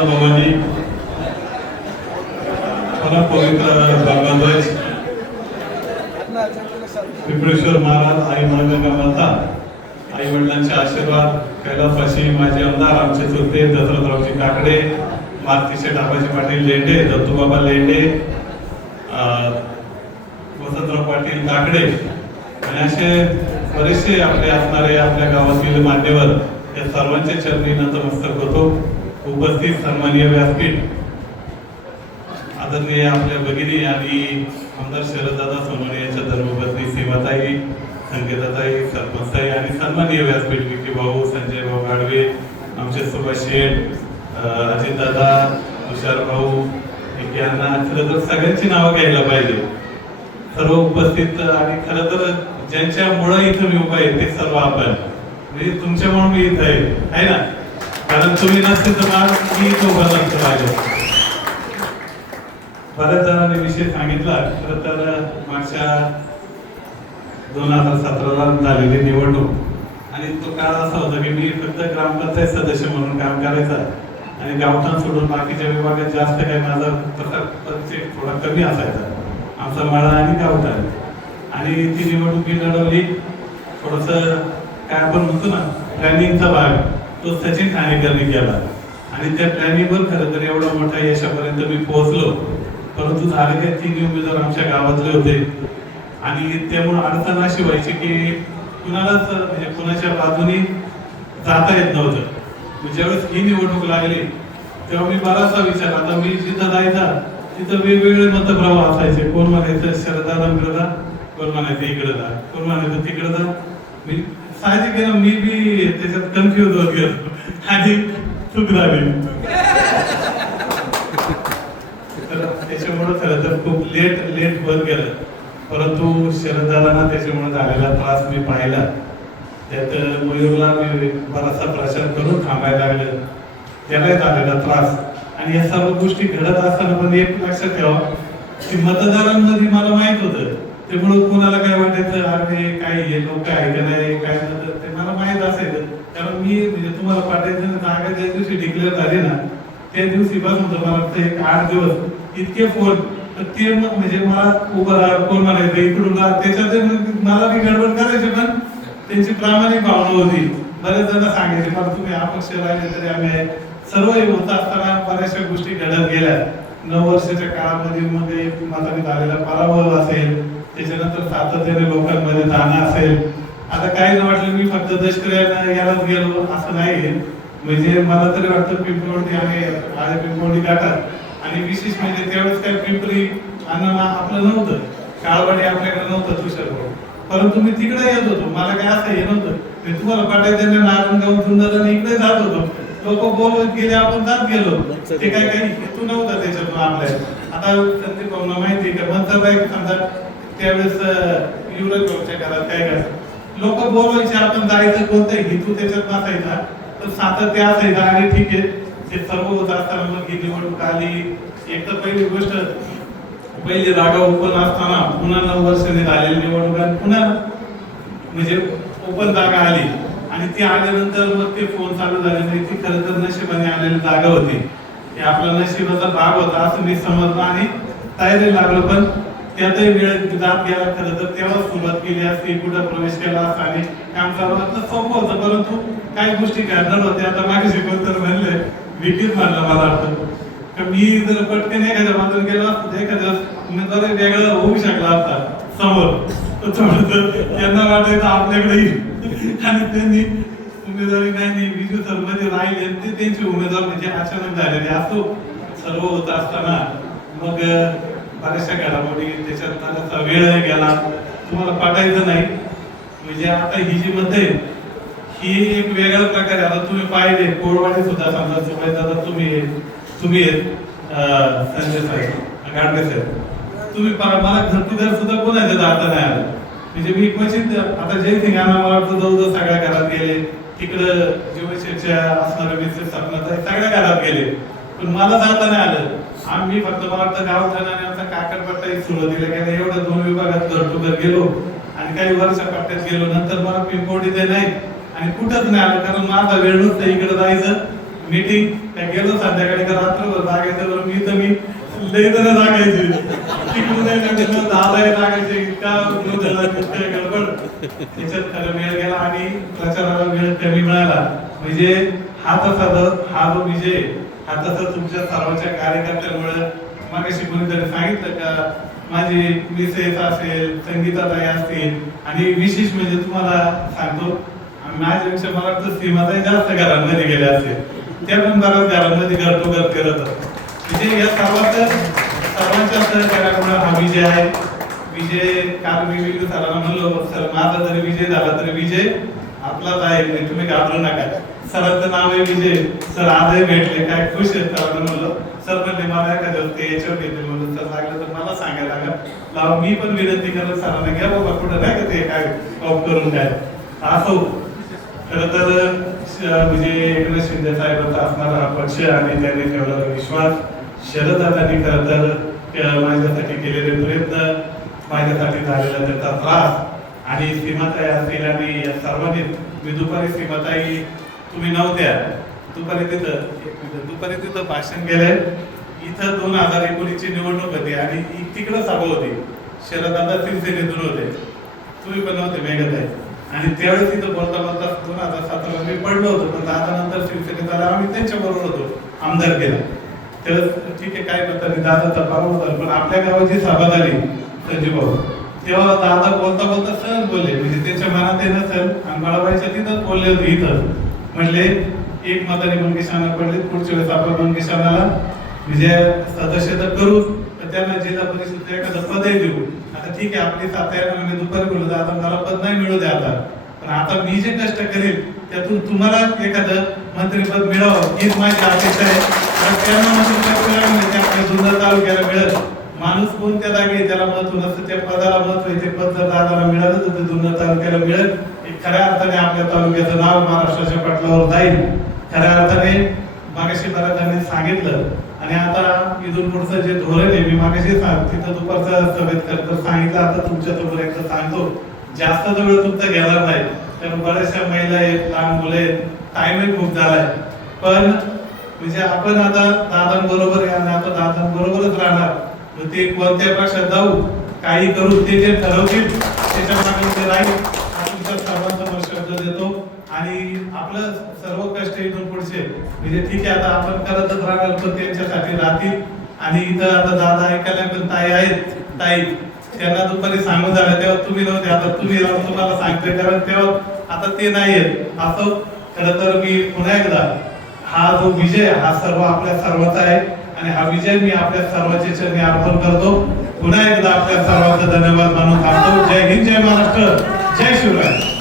भवानी परम पवित्र भगवंत पिंपळेश्वर महाराज आई मानगंगा माता आई वडिलांचे आशीर्वाद कैलासवासी माझे आमदार आमचे चुलते दशरथरावजी काकडे मारुतीशेठ आबाजी पाटील लेंडे दत्तूबाबा लेंडे वसंतराव पाटील काकडे आणि असे बरेचसे आपले असणारे आपल्या गावातील मान्यवर या सर्वांचे चरणी नतमस्तक होतो. उपस्थित सन्माननीय व्यासपीठ आदरणीय आपल्या भगिनी आणि आमदार शरददादा सोनवणे यांच्या धर्मपत्नी सीमाताई संकेताताई सरपंचताई आणि सन्माननीय व्यासपीठ विकी भाऊ संजय भाऊ गाडवे आमचे सुभाष शेठ अजितदादा तुषार भाऊ यांना खरं तर सगळ्यांची नावं घ्यायला पाहिजे. सर्व उपस्थित आणि खरं तर ज्यांच्यामुळे इथं मी उभा आहे ते सर्व आपण म्हणजे तुमच्यामुळे मी इथं आहे ना, कारण तुम्ही नसते तर मी इथं उभा नसतो पाहिजे. बऱ्याच जणांनी विषय सांगितला. खरं तर मागच्या 2017ला झालेली निवडणूक आणि तो काळ असा होता की मी फक्त ग्रामपंचायत सदस्य म्हणून काम करायचा आणि गावठाण सोडून बाकीच्या विभागात जास्त काही माझा परिचय थोडा कमी असायचा. आमचा मळा आणि गावठाण आणि ती निवडणूक लढवली. थोडस काय आपण म्हणतो ना प्लॅनिंगचा भाग तो सचिन ठाणेकरने केला आणि त्या प्लॅनिंगवर खरं तर एवढा मोठा यशापर्यंत मी पोहोचलो. परंतु झाले ते 3 उमेदवार आमच्या गावातले होते आणि त्यामुळे अडचण अशी व्हायची की कुणालाच म्हणजे कुणाच्या बाजूनी जाता येत नव्हतं. ज्यावेळेस ही निवडणूक लागली तेव्हा मी बराचसा विचार, आता मी जिथं जायचा तिथं वेगवेगळे मतप्रवाह असायचे. कोण म्हणायचं शरदादांकडे जा, कोण म्हणायचं इकडे जा, कोण म्हणायचं तिकडे जा. मी साहजिक आहे ना, मी बी त्याच्यात कन्फ्युज होत गेलो आणि चूक झाली. त्याच्यामुळे खरं तर खूप लेट होत गेलं. परंतु शरददादांना त्याच्यामुळे झालेला त्रास मी पाहिला. त्यात मयूरला मी बराचसा प्रचार करून थांबायला लागलं, त्यालाही झालेला त्रास. आणि या सर्व गोष्टी घडत असताना पण एक लक्षात ठेवा की मतदारांमध्ये मला माहित होतं, त्यामुळे कोणाला काय वाटायचं अरे काय हे लोक आहे का नाही काय ते मला माहित असायचं. कारण मी म्हणजे तुम्हाला पाठायचं जागा ज्या दिवशी डिक्लेअर झाली ना त्या दिवशी पासून मला वाटतं एक 8 दिवस इतके फोन ते म्हणजे मला उभं राहा कोण म्हणायचं इकडून राहा. त्याच्यात मला बी गडबड करायची पण त्यांची प्रामाणिक भावना होती. बरेच जण सांगायचे मला तुम्ही अपक्ष राहिले तरी आम्ही सर्व होत असताना बऱ्याचशा गोष्टी घडत गेल्या. 9 वर्षाच्या काळामध्ये मध्ये माताने झालेला पराभव असेल, त्याच्यानंतर सातत्याने लोकांमध्ये जाणं असेल. आता काही न वाटलं मी फक्त दशकर्याला यालाच गेलो असं नाही. म्हणजे मला तरी वाटतं पिंपळवंडी आम्ही आज पिंपळवंडी गाठात आणि विशेष म्हणजे त्यावेळेस काय पिंपरी अन्न आपलं नव्हतं, काळवाडी आपल्याकडे नव्हतं तुषार. परंतु मी तिकडे येत होतो, मला काय असं हे नव्हतं. मी तुम्हाला पाठायचं नारायणगाव सुंदर इकडे जात होतो. लोक बोलत गेले आपण जात गेलो. ते काय काही हेतू नव्हता त्याच्यातून आपल्या. आता संदीप भाऊना माहिती का मंत्रबाई समजा त्यावेळेस युवराजच्या घरात काय करायचं लोक बोलवायचे आपण जायचं कोणताही हेतू त्याच्यात नसायचा. तर सातत्य असायचं आणि ठीक आहे ते सर्व होत असताना मग ही निवडणूक आली. एक तर पहिली गोष्ट पहिली जागा ओपन असताना पुन्हा 9 वर्षांनी झालेली निवडणूक आणि पुन्हा म्हणजे ओपन जागा आली आणि ती आल्यानंतर मग ते फोन चालू झाले. नाही ती खरं तर नशिबाने आलेली जागा होती. हे आपला नशिबाचा भाग होता असं मी समजलं आणि तयारी लागलो. पण त्यातही वेळ जात गेला. खरं तर तेव्हा सुरुवात केली असती, कुठं प्रवेश केला असता आणि काम चालू असतं सोपं होतं. परंतु काही गोष्टी घडणार होत्या. आता मागे शिकवत तर म्हणले भीतीच मानलं मला वाटतं का मी जर पटकन एखाद्या बाजून गेलो असतो एखाद्या उमेदवार वेगळा होऊ शकला असता समोर. त्यांना वाटायचं आपल्याकडे आणि त्यांनी उमेदवारी नाही विजू सर मध्ये राहिले ते त्यांचे उमेदवार म्हणजे अचानक झालेले. असो सर्व होत असताना मग बऱ्याचशा घडामोडी त्याच्यात बराचसा वेळ गेला. तुम्हाला पाठायचं नाही म्हणजे आता ही जी मध्ये ही एक वेगळ्या प्रकारे. आता तुम्ही पाहिले कोळवाडी सुद्धा समजा सुभाष दादा तुम्ही संजय साहेब गाडगे साहेब तुम्ही मला घरतीदार सुद्धा कोणाच्या जाता नाही आलं. म्हणजे मी क्वचित आता जयसिंगांना मला वाटतं जवळजवळ सगळ्या घरात गेले. तिकडं जीवनशेठच्या असणाऱ्या मिसेस सपनात सगळ्या घरात गेले पण मला जाता नाही आलं. आम्ही फक्त मला वाटतं गावठाणाने आमचा काकडपट्टा सुरुवातीला गेला एवढं 2 विभागात घर टू घर गेलो आणि काही वर्षा पट्ट्यात गेलो. नंतर मला पिंपवडी ते नाही आणि कुठंच नाही आलं कारण माझा वेळ नसतं इकडे जायचं मीटिंग काय गेलो संध्याकाळी का रात्रभर जागायचं बरं मी लई जण जागायचे तिकडून दादा जागायचे इतका गडबड त्याच्यात खरं वेळ गेला आणि प्रचाराला वेळ कमी मिळाला म्हणजे हा जो विजय हा तसा तुमच्या सर्वांच्या कार्यकर्त्यांमुळे मागाशी कोणीतरी सांगितलं का माझी मिसेस असेल संगीताताई असतील आणि विशेष म्हणजे तुम्हाला सांगतो माझ्यापेक्षा मला वाटतं सीमाताई जास्त घरांमध्ये गेल्या असतील त्या पण बऱ्याच घरांमध्ये घर टू घर करत म्हणजे या सर्वांच्या सहकार्यामुळे हा विजय आहे विजय काल मी सरांना म्हणलो सर माझा जरी विजय झाला तरी विजय आपलाच आहे तुम्ही घाबरू नका सरांचं नाव आहे विजय सर आजही भेटले काय खुश आहेत सरांना म्हणलं सर म्हणले मला एखाद्या ते याच्यावर घेते म्हणून सर लागलं तर मला सांगायला लागा मी पण विनंती करत सरांना घ्या बाबा कुठं नाही का ते काय ऑफ करून काय असो खरं तर म्हणजे एकनाथ शिंदे साहेबांचा असणारा हा पक्ष आणि त्यांनी ठेवलेला विश्वास शरददादांनी खरं तर माझ्यासाठी केलेले प्रयत्न माझ्यासाठी झालेला त्याचा त्रास आणि सीमाताई असतील आणि या सर्वांनी मी दुपारी सीमाताई तुम्ही नव्हत्या दुपारी तिथं भाषण केलंय इथं 2019 ची निवडणूक होती आणि तिकडं सभा होती शरददादा शिवसेनेतून होते तुम्ही पण नव्हते मेघताई आणि त्यावेळेस तिथं बोलता 2017 मी पडलो होतो पण दादा नंतर शिवसेनेत आला आम्ही त्यांच्या बरोबर होतो आमदार केला त्यावेळेस ठीक आहे काय करता दादाचा पार पण आपल्या गावाची सभा झाली संजीव भाऊ तेव्हा दादा बोलता सहज बोलले म्हणजे त्यांच्या मनात येणं सर आणि बाळाबाईच्या तिथंच बोलले होते इथं म्हणले एक मताने मंगेशांना पडले पुढच्या वेळेस आपण मंगेशांना विजय सदस्यता करू तर त्यांना जिल्हा परिषद एखादं पदही देऊ आता ठीक आहे आपली 7 महिने दुपारी बोलू आता मला पद नाही मिळू द्या आता पण आता मी जे कष्ट करेल त्यातून तुम्हाला एखादं मंत्रिपद मिळावं हीच माझी अपेक्षा आहे कारण त्यांना मंत्रिपद मिळावं म्हणजे आपल्या जुन्नर तालुक्याला मिळत माणूस कोणत्या जागी त्याला महत्व नसतं त्या पदाला महत्व आहे ते पद जर दादाला मिळालं तर ते जुन्नर तालुक्याला मिळत एक खऱ्या अर्थाने आपल्या तालुक्याचं नाव महाराष्ट्राच्या पटलावर जाईल खऱ्या अर्थाने मागाशी बऱ्याच सांगितलं आणि आता इथून पुढचं जे धोरण आहे मी मागाशी तिथं दुपारच्या सभेत करतो सांगितलं आता तुमच्या समोर एकदा सांगतो जास्त वेळ तुमचा घेणार नाही कारण बऱ्याचशा महिला आहेत लहान मुलं आहेत टाइमही खूप झालाय पण म्हणजे आपण आता दादांबरोबर आणि आता दादांबरोबरच राहणार ते कोणत्या पक्षात जाऊ काही करू ते जे ठरवतील त्याच्या मागे ते राहील तुमच्या सर्वांचा शब्द देतो आणि आपलं सर्व कष्ट इथून पुढचे म्हणजे ठीक आहे आता आपण करतच राहणार पण त्यांच्यासाठी राहतील आणि इथं आता दादा ऐकायला पण ताई आहेत ताई त्यांना दुपारी सांगून झालं तेव्हा तुम्ही नव्हते आता तुम्ही तुम्हाला सांगतोय कारण तेव्हा आता ते नाही आहेत असं खरं तर मी पुन्हा एकदा हा जो विजय हा सर्व आपल्या सर्वांचा आहे आणि हा विजय मी आपल्या सर्वांच्या चरणी अर्पण करतो पुन्हा एकदा आपल्या सर्वांचा धन्यवाद मानून थांबतो जय हिंद जय महाराष्ट्र जय शिवराय